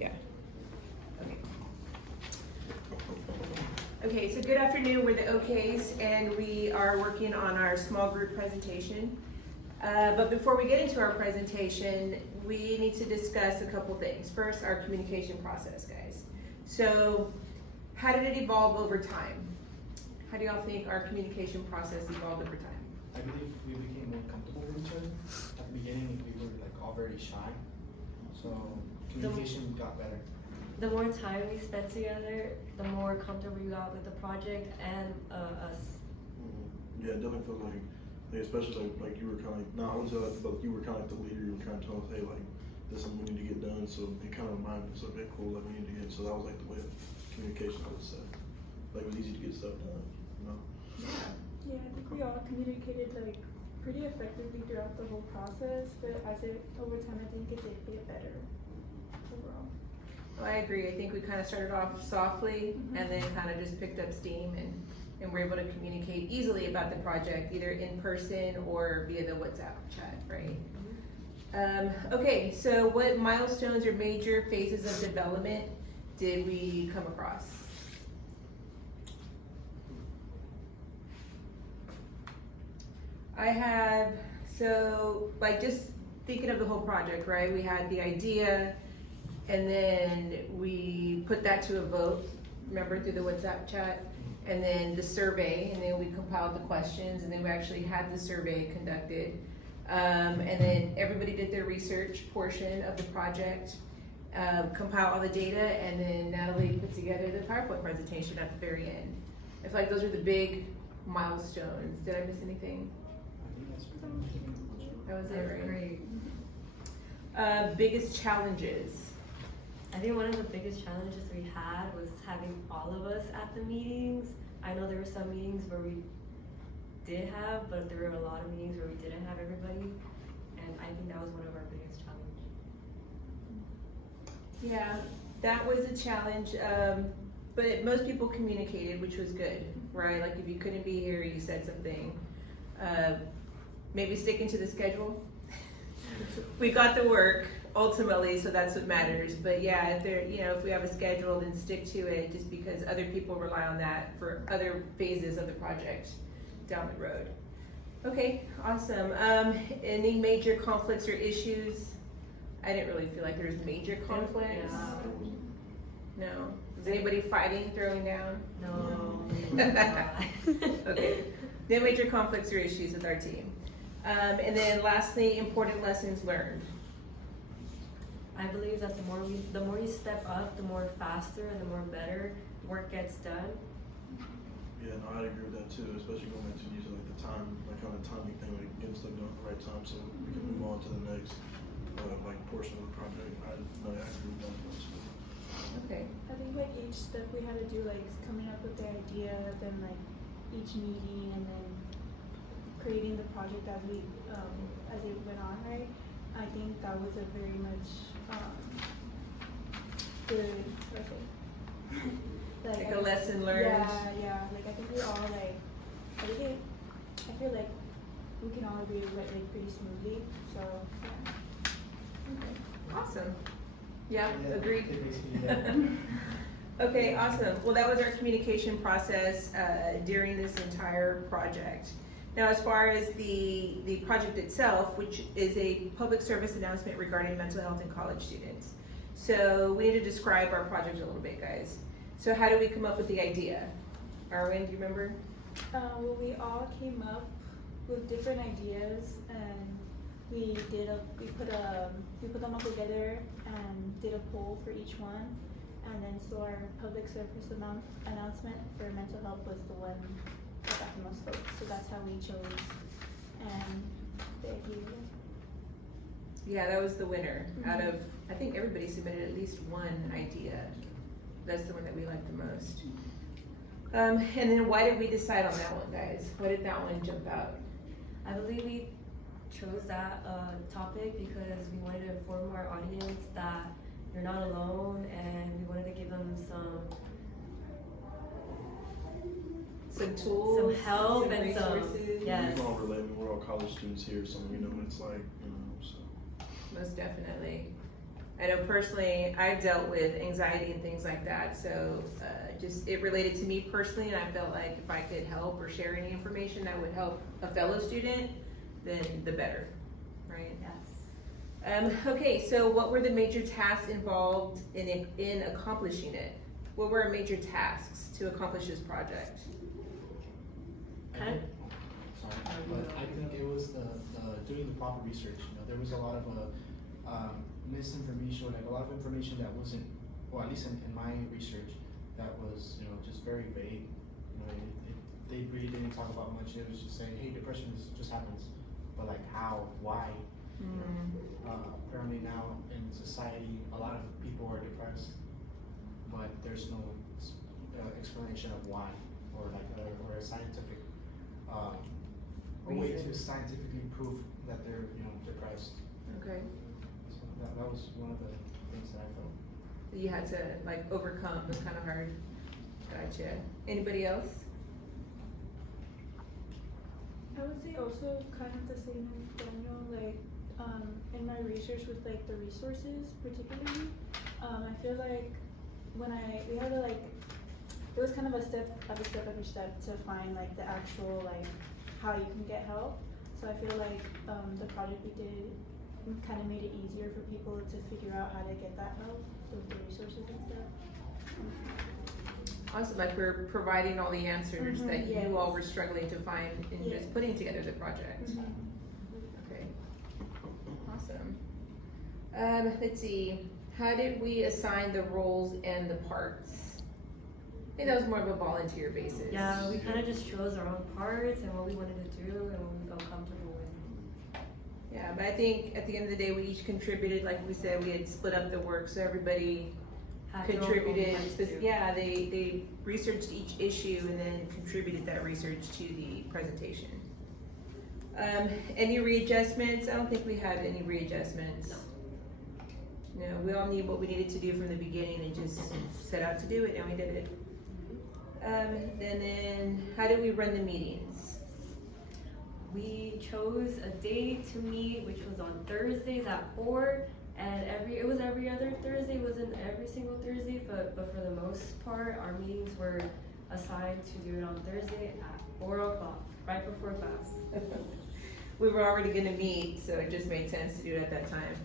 Yeah. Okay. Okay, so good afternoon, we're the OKs, and we are working on our small group presentation. But before we get into our presentation, we need to discuss a couple things. First, our communication process, guys. So, how did it evolve over time? How do y'all think our communication process evolved over time? I believe we became more comfortable with each other. At the beginning, we were like all very shy, so communication got better. The more time we spent together, the more comfortable we got with the project and us. Yeah, it definitely felt like especially like you were kind of like, not only that, but you were kind of like the leader. You were kind of telling us, hey, like this is something we need to get done. So it kind of reminded us, okay, cool, like we need to get. So that was like the way of communication, I would say. Like it was easy to get stuff done, you know. Yeah, I think we all communicated like pretty effectively throughout the whole process, but as it over time, I think it did get better overall. Well, I agree. I think we kind of started off softly and then kind of just picked up steam and were able to communicate easily about the project, either in person or via the WhatsApp chat, right? Okay, so what milestones or major phases of development did we come across? I have, so like just thinking of the whole project, right? We had the idea, and then we put that to a vote, remember, through the WhatsApp chat, and then the survey, and then we compiled the questions, and then we actually had the survey conducted. And then everybody did their research portion of the project, compile all the data, and then Natalie put together the PowerPoint presentation at the very end. I feel like those are the big milestones. Did I miss anything? I think that's pretty much it. That was it, That's right? great. Biggest challenges. I think one of the biggest challenges we had was having all of us at the meetings. I know there were some meetings where we did have, but there were a lot of meetings where we didn't have everybody, and I think that was one of our biggest challenges. Yeah, that was a challenge, but most people communicated, which was good, right? Like if you couldn't be here, you said something. Maybe sticking to the schedule. We got the work ultimately, so that's what matters. But yeah, if there, if we have a schedule, then stick to it, just because other people rely on that for other phases of the project down the road. Okay, awesome. Any major conflicts or issues? I didn't really feel like there was major conflicts. Yeah. No. Was anybody fighting, throwing down? No. Okay. No major conflicts or issues with our team. And then lastly, important lessons learned. I believe that the more you step up, the more faster and the more better work gets done. Yeah, no, I'd agree with that too, especially going into using like the time, like kind of timing thing, like getting stuff done at the right time, so we can move on to the next like portion of the project. I agree with that. Okay. I think like each step we had to do like coming up with the idea, then like each meeting, and then creating the project as it went on, right? I think that was a very much good, Like a lesson learned. Yeah. Like I think we all like, I feel like we can all agree with it like pretty smoothly. So yeah. Okay. Awesome. Yeah, Yeah, agreed. it basically, yeah. Okay, awesome. Well, that was our communication process during this entire project. Now, as far as the project itself, which is a public service announcement regarding mental health in college students. So we need to describe our project a little bit, guys. So how did we come up with the idea? Arwen, do you remember? Well, we all came up with different ideas, and we put them all together and did a poll for each one, and then so our public service announcement for mental health was the one that got the most votes. So that's how we chose, and the idea. Yeah, that was the winner. Out of, I think everybody submitted at least one idea. That's the one that we liked the most. And then why did we decide on that one, guys? Why did that one jump out? I believe we chose that topic because we wanted to inform our audience that you're not alone, and we wanted to give them Some tools, some help, some and some resources. yes. We can all relate. We're all college students here, so we know what it's like, so. Most definitely. I know personally, I've dealt with anxiety and things like that, so just it related to me personally, and I felt like if I could help or share any information that would help a fellow student, then the better, right? Yes. Okay, so what were the major tasks involved in accomplishing it? What were our major tasks to accomplish this project? I think, sorry, but I think it was the doing the proper research. You know, there was a lot of misinformation, like a lot of information that wasn't, well, at least in my research, that was, you know, just very vague. You know, they really didn't talk about much. It was just saying, hey, depression just happens, but like how, why? You know, apparently now in society, a lot of people are depressed, but there's no explanation of why, or like or a scientific a way to scientifically prove that they're, you know, depressed. Okay, So that was one of the things that I felt. you had to like overcome, it was kind of hard. Gotcha. Anybody else? I would say also kind of the same as Daniel, like, in my research with like the resources particularly, I feel like we had to like, it was kind of a step every step to find like the actual like how you can get help. So I feel like the project we did kind of made it easier for people to figure out how to get that help with the resources and stuff. Awesome, like we're providing all the answers Mhm, that yes. you all were struggling to find in Yes. just putting together the project. Okay, awesome. Let's see, how did we assign the roles and the parts? I think that was more of a volunteer basis. Yeah, we kind of just chose our own parts and what we wanted to do and what we felt comfortable with. Yeah, but I think at the end of the day, we each contributed, like we said, we had split up the work, so everybody Had their own contributed. parts too. Yeah, they researched each issue and then contributed that research to the presentation. Any readjustments? I don't think we had any readjustments. No, we all knew what we needed to do from the beginning and just set out to do it, and we did it. And then, how did we run the meetings? We chose a day to meet, which was on Thursdays at 4, and it was every other Thursday. It wasn't every single Thursday, but for the most part, our meetings were assigned to do it on Thursday at 4 o'clock, right before class. We were already gonna meet, so it just made sense to do it at that time.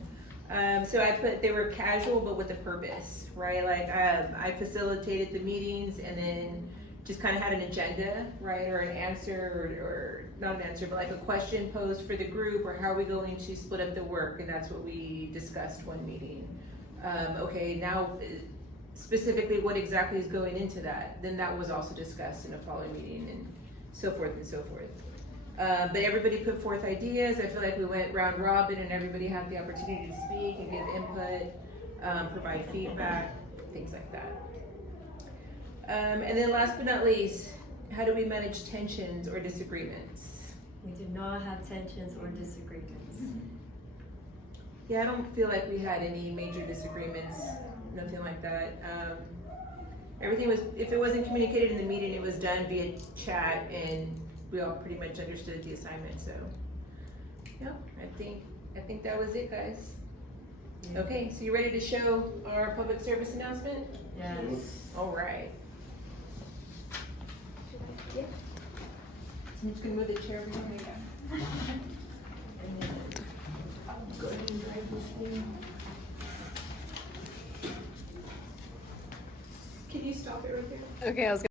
So I put, they were casual but with a purpose, right? Like, I facilitated the meetings and then just kind of had an agenda, right? Or an answer, or not an answer, but like a question posed for the group, or how are we going to split up the work? And that's what we discussed one meeting. Okay, now specifically what exactly is going into that? Then that was also discussed in a following meeting, and so forth and so forth. But everybody put forth ideas. I feel like we went round robin and everybody had the opportunity to speak and give input, provide feedback, things like that. And then last but not least, how do we manage tensions or disagreements? We did not have tensions or disagreements. Yeah, I don't feel like we had any major disagreements, nothing like that. Everything was, if it wasn't communicated in the meeting, it was done via chat, and we all pretty much understood the assignment, so. Yeah, I think that was it, guys. Yeah. Okay, so you ready to show our public service announcement? Yes. All right. Yeah. So I'm just gonna move the chair over here. And then go ahead and drive this thing. Can you stop it right there? Okay, I was